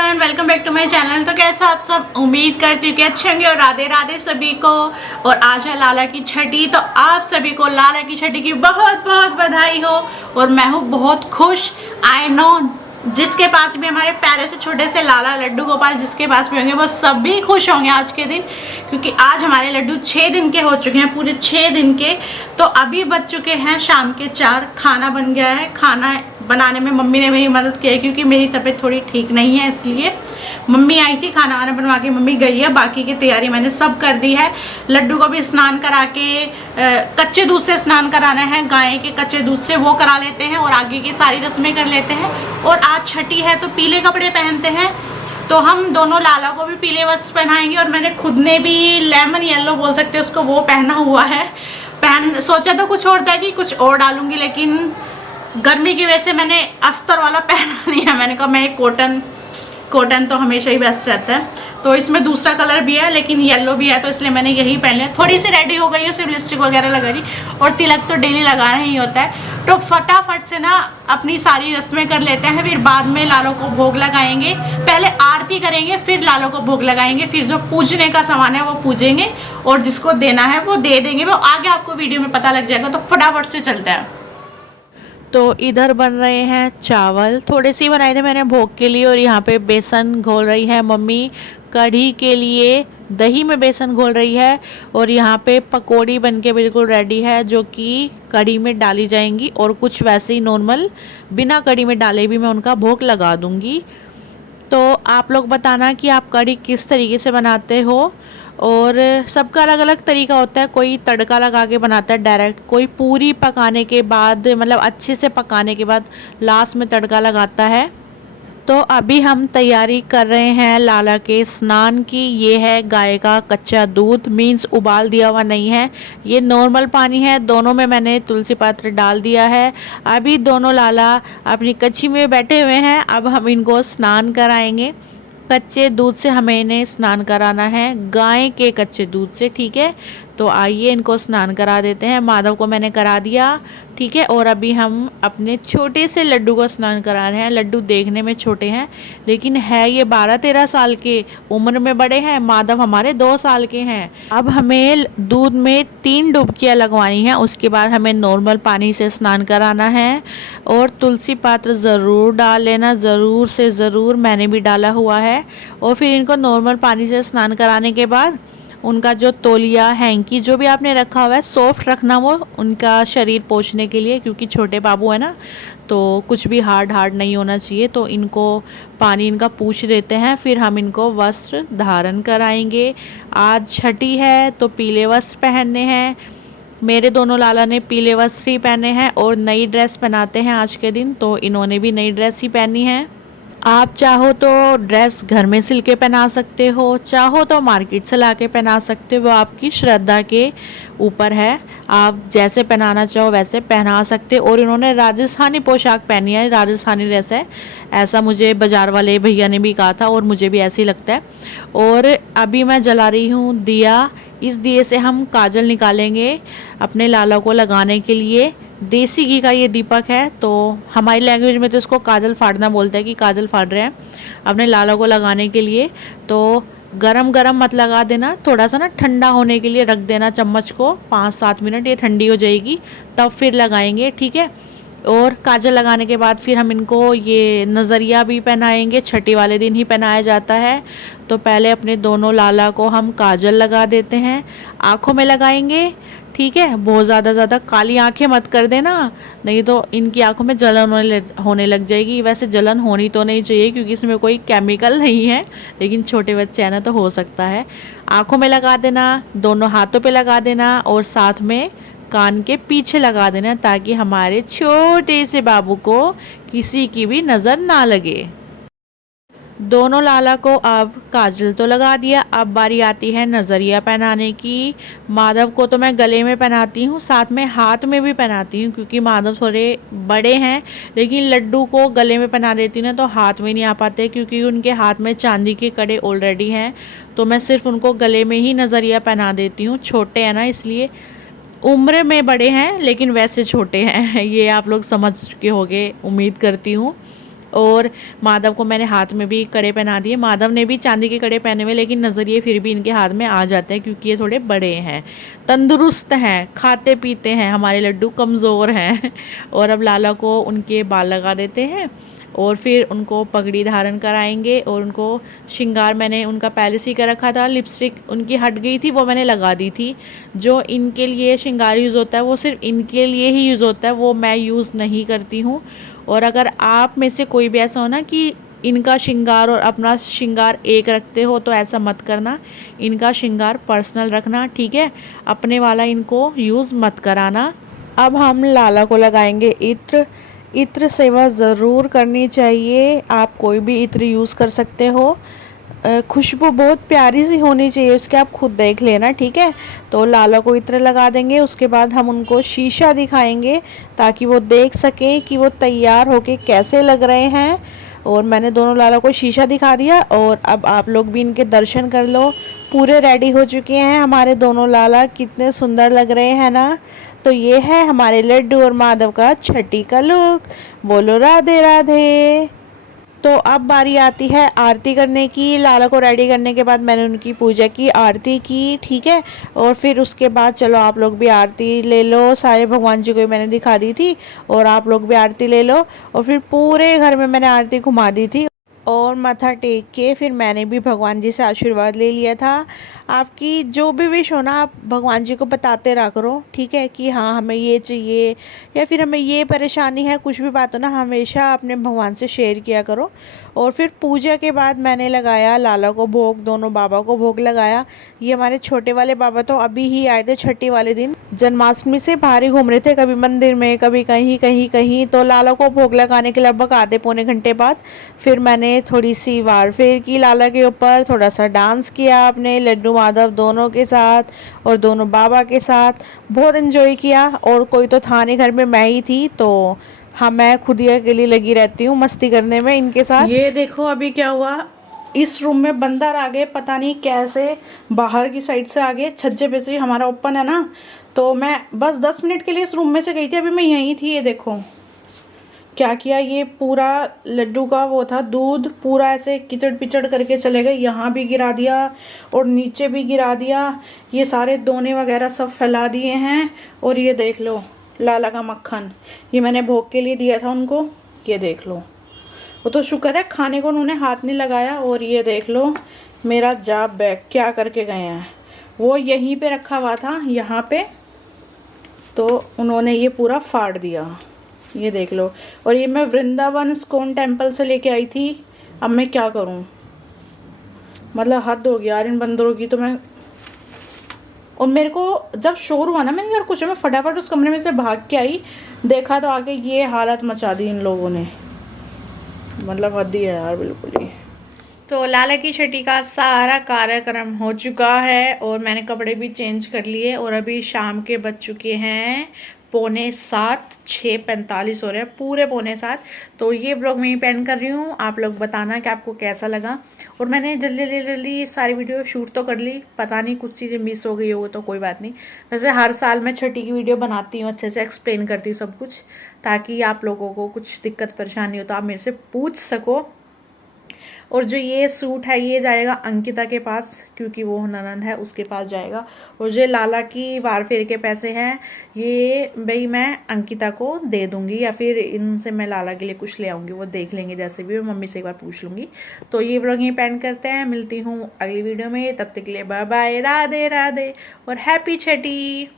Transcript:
Everyone, welcome back to my channel. तो कैसा आप सब, उम्मीद करती हूँ कि अच्छे होंगे और राधे राधे सभी को। और आज है लाला की छठी, तो आप सभी को लाला की छठी की बहुत बहुत बधाई हो। और मैं हूँ बहुत खुश। आई नो जिसके पास भी हमारे प्यारे से छोटे से लाला लड्डू गोपाल जिसके पास भी होंगे वो सभी खुश होंगे आज के दिन, क्योंकि आज हमारे लड्डू 6 दिन के हो चुके हैं, पूरे 6 दिन के। तो अभी बज चुके हैं शाम के 4। खाना बन गया है। खाना बनाने में मम्मी ने मेरी मदद की है, क्योंकि मेरी तबीयत थोड़ी ठीक नहीं है, इसलिए मम्मी आई थी, खाना वाना बनवा के मम्मी गई है। बाकी की तैयारी मैंने सब कर दी है। लड्डू को भी स्नान करा के कच्चे दूध से स्नान कराना है, गाय के कच्चे दूध से, वो करा लेते हैं और आगे की सारी रस्में कर लेते हैं। और आज छठी है तो पीले कपड़े पहनते हैं, तो हम दोनों लाला को भी पीले वस्त्र पहनाएंगे। और मैंने खुद ने भी लेमन येलो बोल सकते हैं उसको, वो पहना हुआ है। सोचा तो कुछ और था कि कुछ और डालूंगी, लेकिन गर्मी की वजह से मैंने अस्तर वाला पहना नहीं है। मैंने कहा मैं कॉटन तो हमेशा ही बेस्ट रहता है। तो इसमें दूसरा कलर भी है लेकिन येलो भी है, तो इसलिए मैंने यही पहन लिया। थोड़ी सी रेडी हो गई है, सिर्फ लिपस्टिक वगैरह लगा रही, और तिलक तो डेली लगाना ही होता है। तो फटाफट से ना अपनी सारी रस्में कर लेते हैं, फिर बाद में लालों को भोग लगाएंगे। पहले आरती करेंगे, फिर लालों को भोग लगाएंगे, फिर जो पूजने का सामान है वो पूजेंगे और जिसको देना है वो दे देंगे। वो आगे आपको वीडियो में पता लग जाएगा, तो फटाफट से चलते हैं। तो इधर बन रहे हैं चावल, थोड़े से बनाए थे मैंने भोग के लिए। और यहाँ पे बेसन घोल रही है मम्मी कढ़ी के लिए, दही में बेसन घोल रही है। और यहाँ पे पकौड़ी बनके बिल्कुल रेडी है, जो कि कढ़ी में डाली जाएंगी। और कुछ वैसे ही नॉर्मल बिना कढ़ी में डाले भी मैं उनका भोग लगा दूँगी। तो आप लोग बताना कि आप कढ़ी किस तरीके से बनाते हो। और सबका अलग अलग तरीका होता है, कोई तड़का लगा के बनाता है डायरेक्ट, कोई पूरी पकाने के बाद, मतलब अच्छे से पकाने के बाद लास्ट में तड़का लगाता है। तो अभी हम तैयारी कर रहे हैं लाला के स्नान की। ये है गाय का कच्चा दूध, मीन्स उबाल दिया हुआ नहीं है, ये नॉर्मल पानी है। दोनों में मैंने तुलसी पत्र डाल दिया है। अभी दोनों लाला अपनी कच्छी में बैठे हुए हैं, अब हम इनको स्नान कराएंगे। कच्चे दूध से हमें इन्हें स्नान कराना है, गाय के कच्चे दूध से, ठीक है। तो आइए इनको स्नान करा देते हैं। माधव को मैंने करा दिया, ठीक है। और अभी हम अपने छोटे से लड्डू को स्नान करा रहे हैं। लड्डू देखने में छोटे हैं लेकिन है ये 12-13 साल के, उम्र में बड़े हैं। माधव हमारे 2 साल के हैं। अब हमें दूध में 3 डुबकियाँ लगवानी है, उसके बाद हमें नॉर्मल पानी से स्नान कराना है। और तुलसी पत्र ज़रूर डाल लेना, ज़रूर से ज़रूर, मैंने भी डाला हुआ है। और फिर इनको नॉर्मल पानी से स्नान कराने के बाद उनका जो तौलिया हैंकी जो भी आपने रखा हुआ है, सॉफ्ट रखना वो उनका शरीर पोंछने के लिए, क्योंकि छोटे बाबू है ना, तो कुछ भी हार्ड नहीं होना चाहिए। तो इनको पानी इनका पूछ देते हैं, फिर हम इनको वस्त्र धारण कराएंगे। आज छठी है तो पीले वस्त्र पहनने हैं। मेरे दोनों लाला ने पीले वस्त्र ही पहने हैं और नई ड्रेस पहनाते हैं आज के दिन, तो इन्होंने भी नई ड्रेस ही पहनी है। आप चाहो तो ड्रेस घर में सिल के पहना सकते हो, चाहो तो मार्केट से ला के पहना सकते हो, वो आपकी श्रद्धा के ऊपर है। आप जैसे पहनाना चाहो वैसे पहना सकते हो। और इन्होंने राजस्थानी पोशाक पहनी है, राजस्थानी ड्रेस है, ऐसा मुझे बाज़ार वाले भैया ने भी कहा था और मुझे भी ऐसे ही लगता है। और अभी मैं जला रही हूँ दिया। इस दिए से हम काजल निकालेंगे अपने लाला को लगाने के लिए। देसी घी का ये दीपक है, तो हमारी लैंग्वेज में तो इसको काजल फाड़ना बोलते हैं, कि काजल फाड़ रहे हैं अपने लाला को लगाने के लिए। तो गरम गरम मत लगा देना, थोड़ा सा ना ठंडा होने के लिए रख देना चम्मच को 5-7 मिनट, ये ठंडी हो जाएगी तब फिर लगाएंगे, ठीक है। और काजल लगाने के बाद फिर हम इनको ये नज़रिया भी पहनाएंगे, छठी वाले दिन ही पहनाया जाता है। तो पहले अपने दोनों लाला को हम काजल लगा देते हैं, आँखों में लगाएंगे, ठीक है। बहुत ज़्यादा काली आंखें मत कर देना, नहीं तो इनकी आंखों में जलन होने लग जाएगी। वैसे जलन होनी तो नहीं चाहिए क्योंकि इसमें कोई केमिकल नहीं है, लेकिन छोटे बच्चे हैं ना तो हो सकता है। आंखों में लगा देना, दोनों हाथों पे लगा देना और साथ में कान के पीछे लगा देना, ताकि हमारे छोटे से बाबू को किसी की भी नज़र ना लगे। दोनों लाला को अब काजल तो लगा दिया, अब बारी आती है नज़रिया पहनाने की। माधव को तो मैं गले में पहनाती हूँ, साथ में हाथ में भी पहनाती हूँ, क्योंकि माधव थोड़े बड़े हैं। लेकिन लड्डू को गले में पहना देती हूँ ना तो हाथ में नहीं आ पाते, क्योंकि उनके हाथ में चांदी के कड़े ऑलरेडी हैं। तो मैं सिर्फ उनको गले में ही नज़रिया पहना देती हूँ, छोटे हैं ना इसलिए। उम्र में बड़े हैं लेकिन वैसे छोटे हैं, ये आप लोग समझ चुके होंगे उम्मीद करती हूँ। और माधव को मैंने हाथ में भी कड़े पहना दिए। माधव ने भी चांदी के कड़े पहने हुए, लेकिन नज़रिए फिर भी इनके हाथ में आ जाते हैं क्योंकि ये थोड़े बड़े हैं, तंदुरुस्त हैं, खाते पीते हैं, हमारे लड्डू कमज़ोर हैं। और अब लाला को उनके बाल लगा देते हैं और फिर उनको पगड़ी धारण कराएंगे और उनको श्रृंगार मैंने उनका पहले से ही कर रखा था। लिपस्टिक उनकी हट गई थी, वो मैंने लगा दी थी। जो इनके लिए श्रृंगार यूज़ होता है वो सिर्फ इनके लिए ही यूज़ होता है, वो मैं यूज़ नहीं करती हूँ। और अगर आप में से कोई भी ऐसा हो ना कि इनका श्रृंगार और अपना श्रृंगार एक रखते हो तो ऐसा मत करना, इनका श्रृंगार पर्सनल रखना, ठीक है? अपने वाला इनको यूज़ मत कराना। अब हम लाला को लगाएंगे इत्र। इत्र सेवा ज़रूर करनी चाहिए, आप कोई भी इत्र यूज़ कर सकते हो। खुशबू बहुत प्यारी सी होनी चाहिए उसके, आप खुद देख लेना, ठीक है? तो लाला को इत्र लगा देंगे, उसके बाद हम उनको शीशा दिखाएंगे ताकि वो देख सके कि वो तैयार होके कैसे लग रहे हैं। और मैंने दोनों लाला को शीशा दिखा दिया और अब आप लोग भी इनके दर्शन कर लो। पूरे रेडी हो चुके हैं हमारे दोनों लाला, कितने सुंदर लग रहे हैं ना। तो ये है हमारे लड्डू और माधव का छठी का लुक। बोलो राधे राधे। तो अब बारी आती है आरती करने की। लाला को रेडी करने के बाद मैंने उनकी पूजा की, आरती की, ठीक है? और फिर उसके बाद चलो आप लोग भी आरती ले लो। सारे भगवान जी को मैंने दिखा दी थी और आप लोग भी आरती ले लो। और फिर पूरे घर में मैंने आरती घुमा दी थी और माथा टेक के फिर मैंने भी भगवान जी से आशीर्वाद ले लिया था। आपकी जो भी विश हो ना आप भगवान जी को बताते रहा करो, ठीक है? कि हाँ हमें ये चाहिए या फिर हमें ये परेशानी है, कुछ भी बात हो ना हमेशा अपने भगवान से शेयर किया करो। और फिर पूजा के बाद मैंने लगाया लाला को भोग, दोनों बाबा को भोग लगाया। ये हमारे छोटे वाले बाबा तो अभी ही आए थे छठी वाले दिन, जन्माष्टमी से बाहर ही घूम रहे थे, कभी मंदिर में कभी कहीं कहीं कहीं। तो लाला को भोग लगाने के लगभग आधे पौने घंटे बाद फिर मैंने थोड़ी सी वार फेर की लाला के ऊपर, थोड़ा सा डांस किया अपने लड्डू माधव दोनों के साथ और दोनों बाबा के साथ, बहुत एंजॉय किया। और कोई तो था नहीं घर में, मैं ही थी, तो हाँ मैं खुद ही अकेली लगी रहती हूँ मस्ती करने में इनके साथ। ये देखो अभी क्या हुआ, इस रूम में बंदर आ गए, पता नहीं कैसे बाहर की साइड से आ गए। छज्जे पे से हमारा ओपन है ना, तो मैं बस 10 मिनट के लिए इस रूम में से गई थी, अभी मैं यहीं थी। ये देखो क्या किया, ये पूरा लड्डू का वो था दूध पूरा ऐसे किचड़ पिचड़ करके चले गए, यहाँ भी गिरा दिया और नीचे भी गिरा दिया। ये सारे दोने वगैरह सब फैला दिए हैं। और ये देख लो लाला का मक्खन, ये मैंने भोग के लिए दिया था उनको, ये देख लो। वो तो शुक्र है खाने को उन्होंने हाथ नहीं लगाया। और ये देख लो मेरा जाप बैग क्या करके गए हैं, वो यहीं पे रखा हुआ था यहाँ पे, तो उन्होंने ये पूरा फाड़ दिया, ये देख लो। और ये मैं वृंदावन स्कॉन टेम्पल से लेके आई थी, अब मैं क्या करूं, मतलब हद हो गया यार इन बंदरों की। तो मैं, और मेरे को जब शोर हुआ ना मैंने यार कुछ, मैं फटाफट उस कमरे में से भाग के आई, देखा तो आके ये हालत मचा दी इन लोगों ने, मतलब हद ही है यार बिल्कुल ही। तो लाला की छठी का सारा कार्यक्रम हो चुका है और मैंने कपड़े भी चेंज कर लिए और अभी शाम के बज चुके हैं 6:45, 6:45 हो रहे हैं, पूरे 6:45। तो ये ब्लॉग मैं ही पेंड कर रही हूँ, आप लोग बताना कि आपको कैसा लगा। और मैंने जल्दी जल्दी सारी वीडियो शूट तो कर ली, पता नहीं कुछ चीज़ें मिस हो गई हो तो कोई बात नहीं। वैसे हर साल मैं छठी की वीडियो बनाती हूँ, अच्छे से एक्सप्लेन करती हूँ सब कुछ, ताकि आप लोगों को कुछ दिक्कत परेशानी हो तो आप मेरे से पूछ सको। और जो ये सूट है ये जाएगा अंकिता के पास, क्योंकि वो ननंद है उसके पास जाएगा। और जो लाला की वार फेर के पैसे हैं ये भाई मैं अंकिता को दे दूंगी, या फिर इनसे मैं लाला के लिए कुछ ले आऊँगी, वो देख लेंगे जैसे भी, मैं मम्मी से एक बार पूछ लूँगी। तो ये ब्लॉग यहीं पेंड करते हैं, मिलती हूँ अगली वीडियो में, तब तक के लिए बाय बाय, राधे राधे और हैप्पी छठी।